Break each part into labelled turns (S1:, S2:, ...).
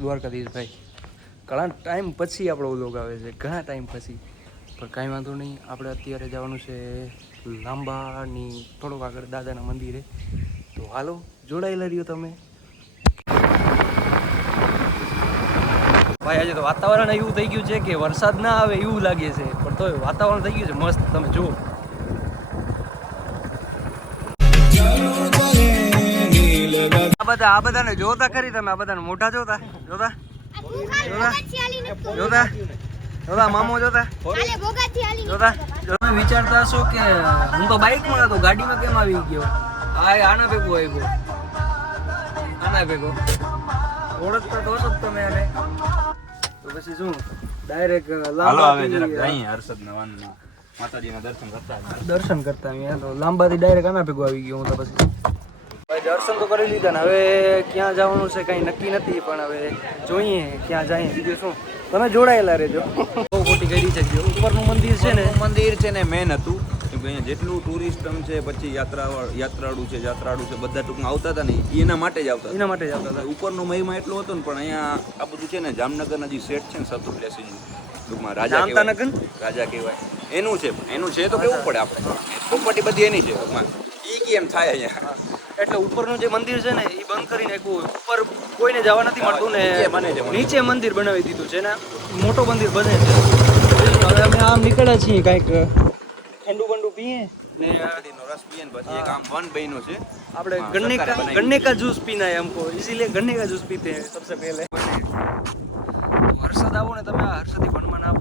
S1: દ્વારકાધીશ ભાઈ ઘણા ટાઈમ પછી આપણો વ્લોગ આવે છે, ઘણા ટાઈમ પછી. પણ કાંઈ વાંધો નહીં, આપણે અત્યારે જવાનું છે લાંબાની, થોડોક આગળ દાદાના મંદિરે. તો હાલો જોડાયેલા રહ્યો તમે. ભાઈ, આજે તો વાતાવરણ એવું થઈ ગયું છે કે વરસાદ ના આવે એવું લાગે છે, પણ તોય વાતાવરણ થઈ ગયું છે, મસ્ત. તમે જુઓ. આ બધા આ બધાને જોતા ખરી તમે આ બધાને મોઢા જોતા. જોતા? જોતા? જોતા? જોતા? મામો જોતા? જોતા? તમે વિચારતા હશો કે હું તો બાઇકમાં હતો ગાડીમાં કેમ આવી ગયો? આ આના ભેગો આવ્યો. આના ભેગો. ઓળખતા તો હશો તમે એને. તો પછી શું? ડાયરેક્ટ
S2: જરાક
S1: લાંબાથી
S2: જઈએ હર્ષદ નવાનના માતાજીના દર્શન કરતા.
S1: દર્શન કરતા અહીંયા તો લાંબાથી ડાયરેક્ટ આના ભેગો આવી ગયો હું તો પછી. દર્શન તો કરી લીધા ને હવે ક્યાં જવાનું છે કંઈ નક્કી નથી પણ હવે જોઈએ ક્યાં જાય. બીજું શું? તમે જોડાયેલા રહેજો. બહુ મોટી કરી છે ઉપરનું મંદિર છે ને?
S2: મંદિર છે ને મેન હતું. કેમ કે અહીંયા જેટલું ટુરિસ્ટમ છે પછી યાત્રા યાત્રાળુ છે યાત્રાળુ છે બધા ટૂંકમાં આવતા હતા ને એના માટે જ આવતા
S1: એના માટે જ આવતા હતા.
S2: ઉપરનો મહિમા એટલો હતો ને પણ અહીંયા આ બધું છે ને જામનગરના જે સેટ છે ને લેસીજી ટૂંકમાં રાજા
S1: જામતાનગર?
S2: રાજા કહેવાય. એનું છે એનું છે તો કેવું પડે આપણે? પ્રોપર્ટી બધી એની છે ટૂંકમાં. એ કેમ થાય અહીંયા?
S1: એટલે ઉપરનું જે મંદિર છે ને એ બંધ કરી નાખ્યું ઉપર કોઈને જવા નથી મળતું ને
S2: નીચે મંદિર.
S1: બનાવી દીધું છે ને મોટો મંદિર બને છે. હવે અમે આમ નીકળ્યા છીએ કાંઈક ઠંડુ બંડુ પીએ. ને
S2: રસ પીએ ને પછી એક આમ વન બન્યું છે.
S1: આપણે ગણનેકા
S2: કા
S1: ગન્ને કા જ્યુસ પીના હે હમકો ઇસીલિયે ગન્ને કા જ્યુસ પીતે હે સબસે પહેલે. હર્ષદ આવો ને તમે હર્ષદ હર્ષદી વનમાં ના આવો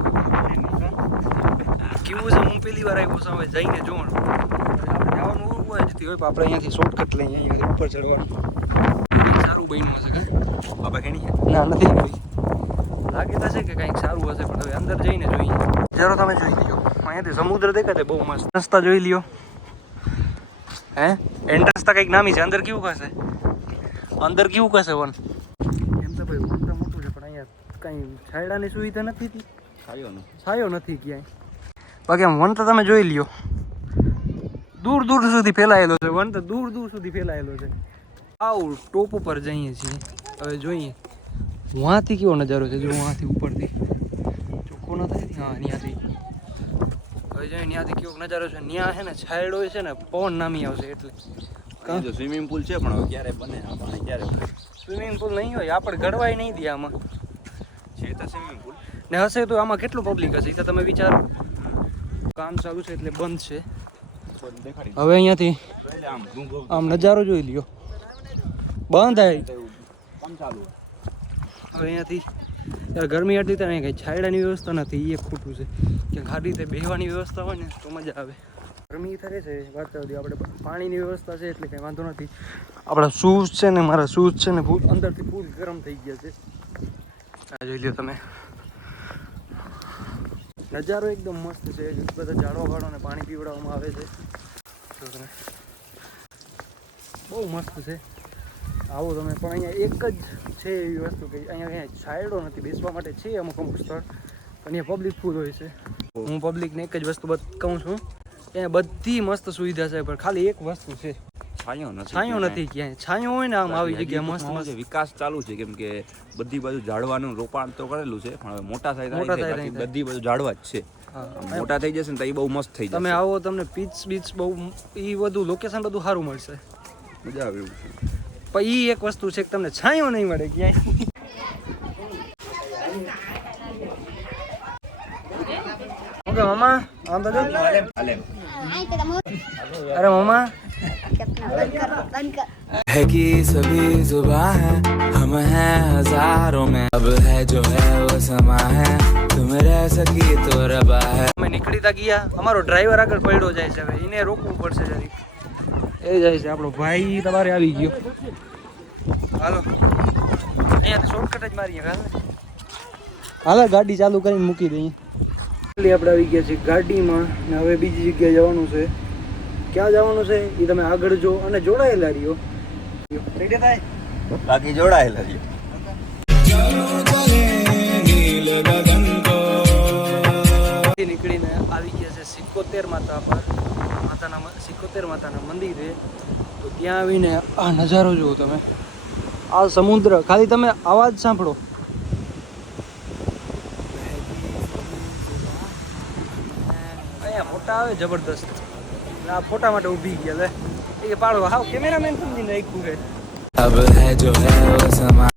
S1: કેવું છે? હું પેલી વાર આવ્યો છું હવે જઈને જોઉં હોય જતી હોય આપણે અહીંયાથી શોર્ટકટ લઈએ અહીંયાથી ઉપર ચડવાનું. સારું બન્યું હશે કાંઈ?
S2: બાબા ખેણી
S1: ના નથી કોઈ લાગે તો છે કે કંઈક સારું હશે પણ હવે અંદર જઈને જોઈએ. જરો તમે જોઈ લ્યો અહીંયાથી સમુદ્ર દેખાય છે બહુ મસ્ત. રસ્તા જોઈ લ્યો. હે? એન્ટ્રન્સ તો કંઈક નામી છે. અંદર કેવું કહેશે અંદર કેવું કહેશે વન? એમ તો ભાઈ વન તો મોટું છે પણ અહીંયા કંઈ છાયડાની સુવિધા નથી. છાયો નથી ક્યાંય. બાકી આમ વન તો તમે જોઈ લ્યો. દૂર દૂર સુધી ફેલાયેલો છે વન તો દૂર દૂર સુધી ફેલાયેલો છે. આવું ટોપ ઉપર જઈએ છીએ. હવે જોઈએ. વાંથી કેવો નજારો છે જો વહાંથી ઉપરથી. ચોખ્ખો ના થાય? હા ત્યાંથી હવે જોઈએ ત્યાંથી કેવો નજારો છે. ત્યાં છે ને છાયડો છે ને પવન નામી આવશે એટલે.
S2: કાં સ્વિમિંગ પુલ છે પણ હવે ક્યારે બને? આ પાણી ક્યારે
S1: સ્વિમિંગ પુલ નહીં હોય આપણે ગળવાય નહીં દે આમાં.
S2: છે તો સ્વિમિંગ પુલ.
S1: ને હશે તો આમાં કેટલું પબ્લિક હશે? એ તો તમે વિચારો. કામ ચાલુ છે એટલે બંધ છે. હવે અહીંયાથી
S2: આમ
S1: નજારો જોઈ લ્યો. બંધ આવી હવે અહીંયાથી ગરમી હતી તો અહીંયા કંઈ છાયડાની વ્યવસ્થા નથી એ ખોટું છે. કે ખાલી રીતે બેહવાની વ્યવસ્થા હોય ને, તો મજા આવે. ગરમી થાય છે, વાત કરી આપણે પાણીની વ્યવસ્થા છે, એટલે કંઈ વાંધો નથી. આપણા શૂઝ છે ને, મારા શૂઝ છે ને ફૂલ અંદરથી ફૂલ ગરમ થઈ ગયા છે. આ જોઈ લ્યો તમે. નજારો એકદમ મસ્ત છે. બધા ઝાડવા વાળોને પાણી પીવડાવવામાં આવે છે. તમે બહુ મસ્ત છે. આવો તમે. પણ અહીંયા એક જ છે એવી વસ્તુ કે અહીંયા અહીંયા છાયડો નથી. બેસવા માટે છે અમુક અમુક સ્થળ. પણ અહીંયા પબ્લિક ફૂલ હોય છે. હું પબ્લિકને એક જ વસ્તુ કહું છું. અહીંયા બધી મસ્ત સુવિધા છે, પણ ખાલી એક વસ્તુ છે.
S2: છાંયો નથી
S1: છાંયો નથી ક્યાંય. છાંયો હોય ને આમ આવી જગ્યા મસ્ત મસ્ત.
S2: વિકાસ ચાલુ છે કેમ કે બધી બાજુ ઝાડવાનું રોપાણ તો કરેલું છે પણ હવે મોટા થાય થાય
S1: મોટા થાય
S2: બધી બાજુ ઝાડવા જ છે. મોટા થઈ જશે ને તો એ બહુ મસ્ત થઈ
S1: તમે આવો તમને પીચ બીચ બહુ એ બધું લોકેશન બધું સારું મળશે.
S2: મજા આવે એવું છે.
S1: પણ એ એક વસ્તુ છે કે તમને છાંયો નહીં મળે ક્યાંય. ઓકે મામા આમ તો જો. અરે મામા.
S3: है कि सभी जुबा है हम हैं हजारों में अब है जो है वो समा है तुम रह सकी तो रबा है
S1: અમે નીકળી તા ગયા અમારો ડ્રાઈવર આગળ પડ્યો જાય છે હવે એને રોકવું પડશે જરીક એ જાય છે આપણો ભાઈ તમારે આવી ગયો હાલો અહીંયા શોર્ટકટ જ મારીએ હાલ હાલો ગાડી ચાલુ કરીને મૂકી દઈએ એટલે આપણે આવી ગયા છીએ ગાડીમાં ને હવે બીજી જગ્યાએ જવાનું છે ક્યાં જવાનું છે? એ તમે આગળ જો અને જોડાયેલા રહ્યો. થાય?
S2: બાકી જોડાયેલા
S1: રહ્યો. નીકળીને આવી ગયા છે સિત્તોતેર માતા પર. માતાના સિકોતેર માતાના મંદિરે. તો ત્યાં આવીને આ નજારો જુઓ તમે. આ સમુદ્ર. ખાલી તમે અવાજ સાંભળો. અહીંયા મોટા આવે જબરદસ્ત. આ ફોટા માટે ઊભી ગયા લે. એ પાડો. હાવ કેમેરામેન સમજીને રાખ્યું છે.